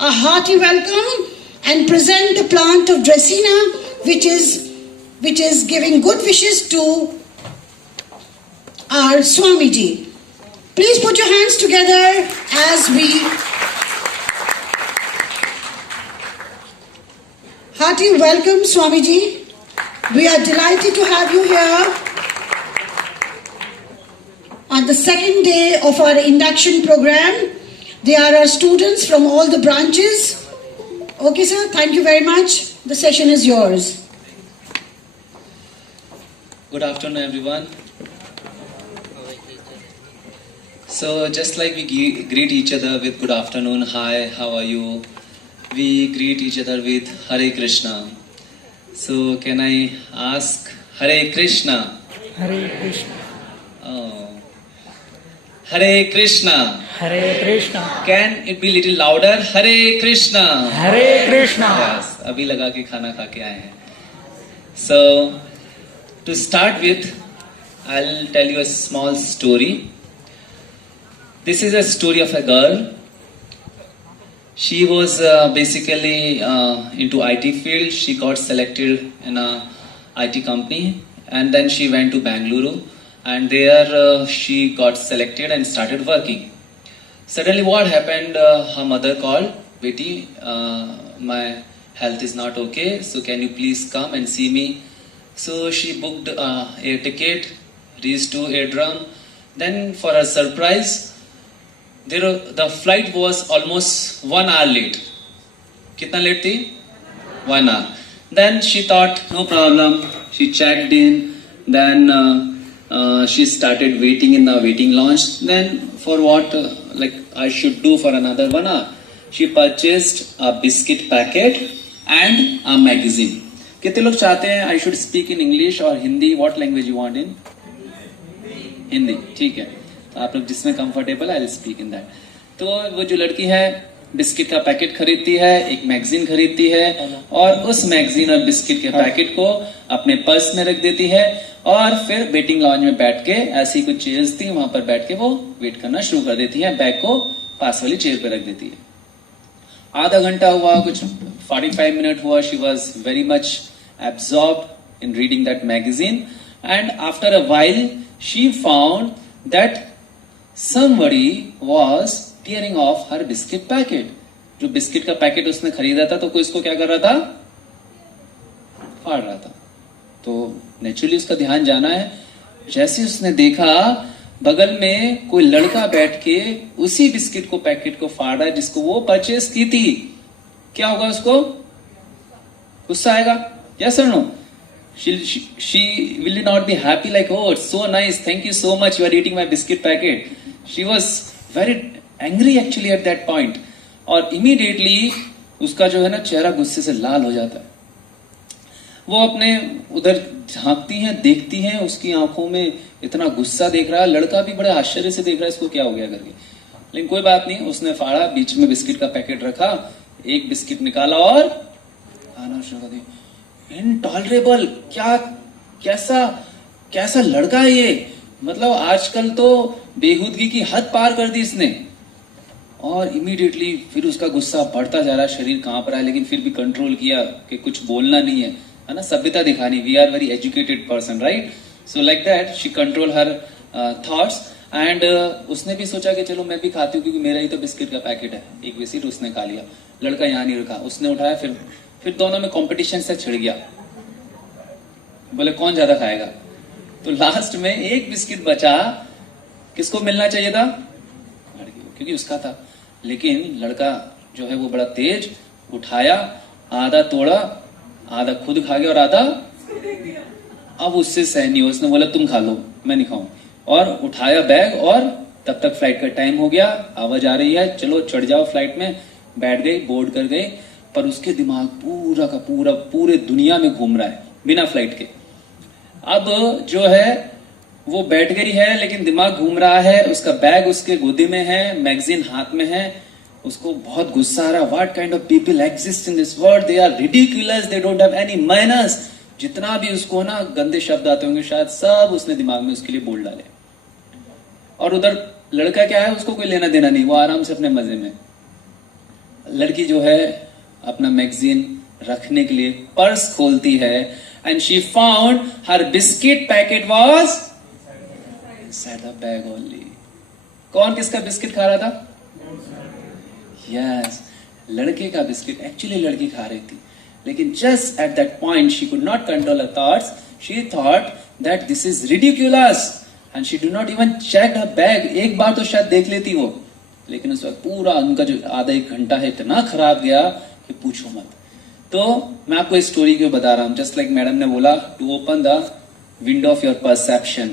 a hearty welcome and present the plant of Dracaena, which is giving good wishes to our Swamiji. Please put your hands together as we hearty welcome Swamiji. We are delighted to have you here on the second day of our induction program. They are our students from all the branches. Okay, sir, thank you very much. The session is yours. Good afternoon, everyone. So, just like we greet each other with good afternoon, hi, how are you? We greet each other with Hare Krishna. So, can I ask Hare Krishna? Hare Krishna. Oh. Hare Krishna. Hare Krishna. Can it be little louder? Hare Krishna. Hare Krishna. Yes, अभी लगा के खाना खा के आए हैं. So, to start with, I'll tell you a small story. This is a story of a girl. She was basically into IT field. She got selected in a IT company, and then she went to Bangalore, and there she got selected and started working. Suddenly what happened, her mother called, "Beti, my health is not okay, so can you please come and see me?" So she booked air ticket, reached to Airdraum. Then for her surprise, the flight was almost 1 hour late. Kitna late thi? 1 hour. Then she thought, no problem. She checked in. Then she started waiting in the waiting lounge. Then for what I should do for another 1 hour, she purchased a biscuit packet and a magazine. कितने लोग चाहते हैं I should speak in English or Hindi? What language you want in? Hindi, ठीक है. तो आप लोग जिसमें comfortable I speak in that. तो वो जो लड़की है बिस्किट का पैकेट खरीदती है, एक मैगजीन खरीदती है और उस मैगजीन और बिस्किट के पैकेट को अपने पर्स में रख देती है और फिर वेटिंग लॉन्ज में बैठ के ऐसी कुछ चेयर्स थी वहां पर बैठ के वो वेट करना शुरू कर देती है. बैग को पास वाली चेयर पे रख देती है. आधा घंटा हुआ, कुछ 45 मिनट हुआ. She was very much absorbed in reading that magazine and after a while she found that somebody was tearing off her biscuit packet. जो बिस्किट का पैकेट उसने खरीदा था तो कोई इसको क्या कर रहा था? फाड़ रहा था. तो नेचुरली उसका ध्यान जाना है. जैसे उसने देखा बगल में कोई लड़का बैठ के उसी बिस्किट को पैकेट को फाड़ रहा है जिसको वो परचेस की थी. क्या होगा उसको? गुस्सा आएगा? यस और no? She will not be happy like, oh, it's so nice, thank you so much, you are eating my biscuit packet. She was very angry actually at that point. और immediately उसका जो है ना चेहरा गुस्से से लाल हो जाता है. वो अपने उधर झांकती हैं, देखती हैं, उसकी आंखों में इतना गुस्सा देख रहा है. लड़का भी बड़े आश्चर्य से देख रहा है इसको क्या हो गया करके. लेकिन कोई बात नहीं, उसने फाड़ा, बीच में बिस्किट का पैकेट रखा, एक बिस्किट निकाला और खाना शुरू कर दिया. इनटॉलरेबल, कैसा लड़का है ये. मतलब आजकल तो बेहूदगी की हद पार कर दी इसने. और इमीडिएटली फिर उसका गुस्सा बढ़ता जा रहा है, शरीर कांप रहा है, लेकिन फिर भी कंट्रोल किया कि कुछ बोलना नहीं है ना, सभ्यता दिखानी. We are very educated person, right? So like that she control her thoughts and उसने भी सोचा कि चलो मैं भी खाती हूँ क्योंकि मेरा ही तो बिस्किट का पैकेट है. एक बिस्किट उसने खा लिया. लड़का यहाँ नहीं रखा, उसने उठाया. फिर दोनों में कंपटीशन से छिड़ गया. बोले कौन ज्यादा खाएगा. तो लास्ट में एक बिस्किट बचा. किसको मिलना चाहिए था? क्योंकि उसका था. लेकिन लड़का जो है वो बड़ा तेज, उठाया, आधा तोड़ा, आधा खुद खा गया और आधा अब उससे सहन नहीं हो. उसने बोला तुम खा लो, मैं नहीं खाऊं. और उठाया बैग और तब तक फ्लाइट का टाइम हो गया. आवाज आ रही है चलो चढ़ जाओ फ्लाइट में. बैठ गई, बोर्ड कर गई. पर उसके दिमाग पूरा का पूरा पूरे दुनिया में घूम रहा है बिना फ्लाइट के. अब जो है वो बैठ गई है लेकिन दिमाग घूम रहा है. उसका बैग उसके गोदी में है, मैगजीन हाथ में है. उसको बहुत गुस्सा आ रहा. What kind of people exist in this world, they are ridiculous, they don't have any manners. जितना भी उसको ना गंदे शब्द आते होंगे शायद सब उसने दिमाग में उसके लिए बोल डाले. और उधर लड़का क्या है, उसको कोई लेना देना नहीं, वो आराम से अपने मजे में. लड़की जो है अपना मैगजीन रखने के लिए पर्स खोलती है and she found her biscuit packet was inside the bag only. कौन किसका बिस्किट खा रहा था? यस, लड़के का बिस्किट। एक्चुअली लड़की खा रही थी, लेकिन just at that point she could not control her thoughts. She thought that this is ridiculous and she do not even check her bag. एक बार तो शायद देख लेती वो, लेकिन उस वक्त पूरा उनका जो आधा एक घंटा है इतना खराब गया कि पूछो मत। तो मैं आपको इस स्टोरी क्यों बता रहा हूं, जस्ट लाइक मैडम ने बोला, to open the window of your perception,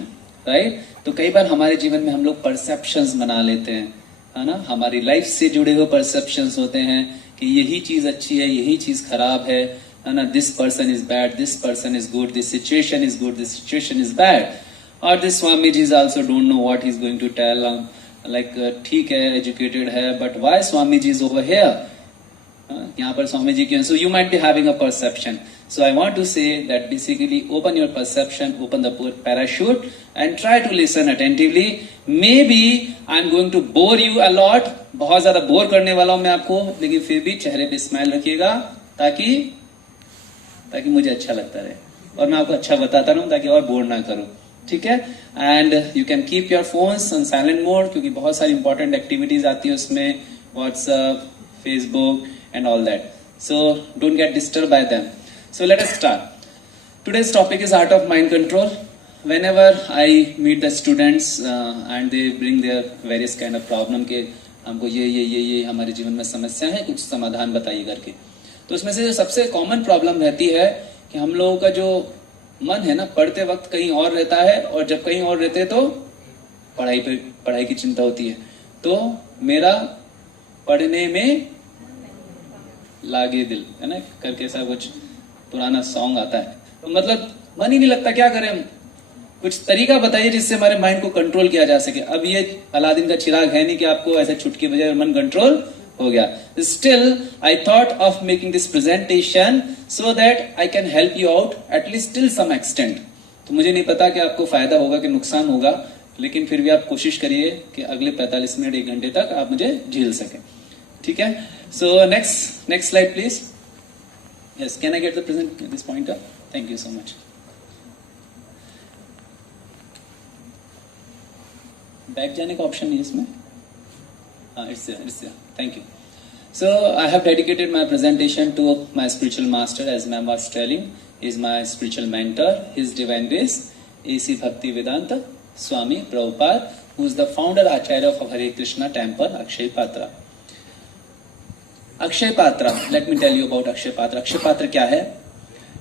right. तो कई बार हमारे जीवन में हम लोग परसेप्शंस बना लेते हैं, है ना। हमारी लाइफ से जुड़े हुए परसेप्शंस होते हैं कि यही चीज अच्छी है, यही चीज खराब है ना। This person is bad, this person is good, this situation is good, this situation is bad. और this Swami ji also don't know what he is going to tell. Like ठीक है, एजुकेटेड है, but why Swami ji is over here, यहाँ पर स्वामी जी क्यों? So you might be having a perception. So I want to say that basically open your perception, open the parachute and try to listen attentively. Maybe I'm going to bore you a lot. बहुत ज्यादा bore करने वाला हूं मैं आपको, लेकिन फिर भी चेहरे पे स्माइल रखिएगा ताकि मुझे अच्छा लगता रहे और मैं आपको अच्छा बताता रहूं ताकि और बोर ना करूं, ठीक है। And you can keep your phones on silent mode, क्योंकि बहुत सारी इंपॉर्टेंट एक्टिविटीज आती है उसमें, WhatsApp, Facebook and all that. So don't get disturb by them. So let us start. Today's topic is art of mind control. Whenever I meet the students and they bring their various kind of problem के हमको ये हमारे जीवन में समस्या है, कुछ समाधान बताइए करके, तो उसमें से जो सबसे कॉमन प्रॉब्लम रहती है कि हम लोगों का जो मन है ना, पढ़ते वक्त कहीं और रहता है, और जब कहीं और रहते हैं तो पढ़ाई की चिंता होती है। तो मेरा पढ़ने में लागे दिल, है ना, करके ऐसा कुछ पुराना सॉन्ग आता है। तो मतलब मन ही नहीं लगता, क्या करें हम? कुछ तरीका बताइए जिससे हमारे माइंड को कंट्रोल किया जा सके। अब ये अलादीन का चिराग है नहीं कि आपको ऐसे चुटकी बजाए मन कंट्रोल हो गया। Still I thought of making this presentation so that I can help you out at least till some extent. तो मुझे नहीं पता कि आपको फायदा होगा कि नुकसान होगा, लेकिन फिर भी आप कोशिश करिए कि अगले 45 मिनट 1 घंटे तक आप मुझे झेल सके, ठीक है। So next slide please. Yes, can I get this pointer? Thank you so much. Back जाने का ऑप्शन नहीं है इसमें? हाँ, it's there. Thank you. So I have dedicated my presentation to my spiritual master, as ma'am was telling. He is my spiritual mentor. His divine grace, A.C. Bhaktivedanta Swami Prabhupada, who is the founder Acharya of Hare Krishna Temple, Akshay Patra. Akshay Patra, let me tell you about Akshay Patra. Akshay Patra क्या है?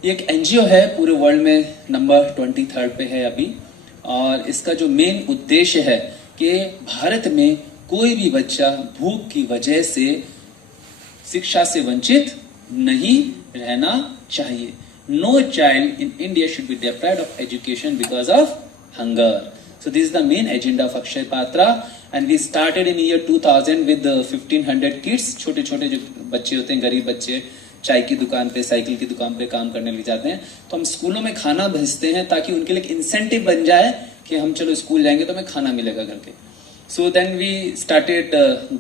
ये एक NGO है, पूरे world में number 23 पे है अभी, और इसका जो मेन उद्देश्य है कि भारत में कोई भी बच्चा भूख की वजह से शिक्षा से वंचित नहीं रहना चाहिए। No child in India should be deprived of education because of hunger. So this is the main agenda of Akshay Patra, and we started in year 2000 with 1500 kids. छोटे छोटे जो बच्चे होते हैं, गरीब बच्चे, चाय की दुकान पे, साइकिल की दुकान पे काम करने लग जाते हैं, तो हम स्कूलों में खाना भेजते हैं ताकि उनके लिए इंसेंटिव बन जाए कि हम चलो स्कूल जाएंगे तो हमें खाना मिलेगा करके। So then we started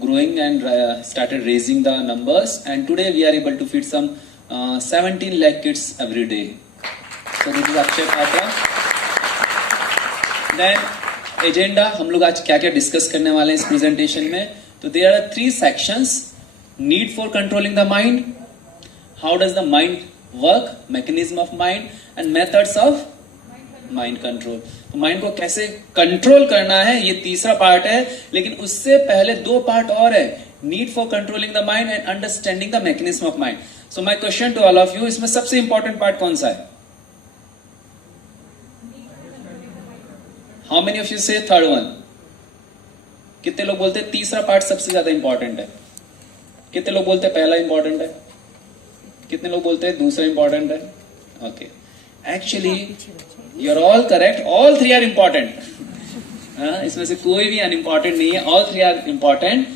growing and started raising the numbers, and today we are able to feed some 17 lakh kids every day. So this is Akshay Patra. Then agenda, हम लोग आज क्या क्या डिस्कस करने वाले हैं इस प्रेजेंटेशन में। तो there are 3 sections. Need for controlling the mind, how does the mind work, mechanism of mind, and methods of mind control. तो माइंड को कैसे कंट्रोल करना है, ये तीसरा पार्ट है, लेकिन उससे पहले 2 पार्ट और है, need for controlling the mind and understanding the mechanism of mind. So my question to all of you, इसमें सबसे इंपॉर्टेंट पार्ट कौन सा है? How many of you say third one? कितने लोग बोलते हैं तीसरा पार्ट सबसे ज्यादा इंपॉर्टेंट है? कितने लोग बोलते हैं पहला इंपॉर्टेंट है? कितने लोग बोलते हैं दूसरा इंपॉर्टेंट है? Okay, actually you are all correct, all 3 are important. इसमें से कोई भी अनइम्पॉर्टेंट नहीं है, ऑल 3 आर इंपॉर्टेंट।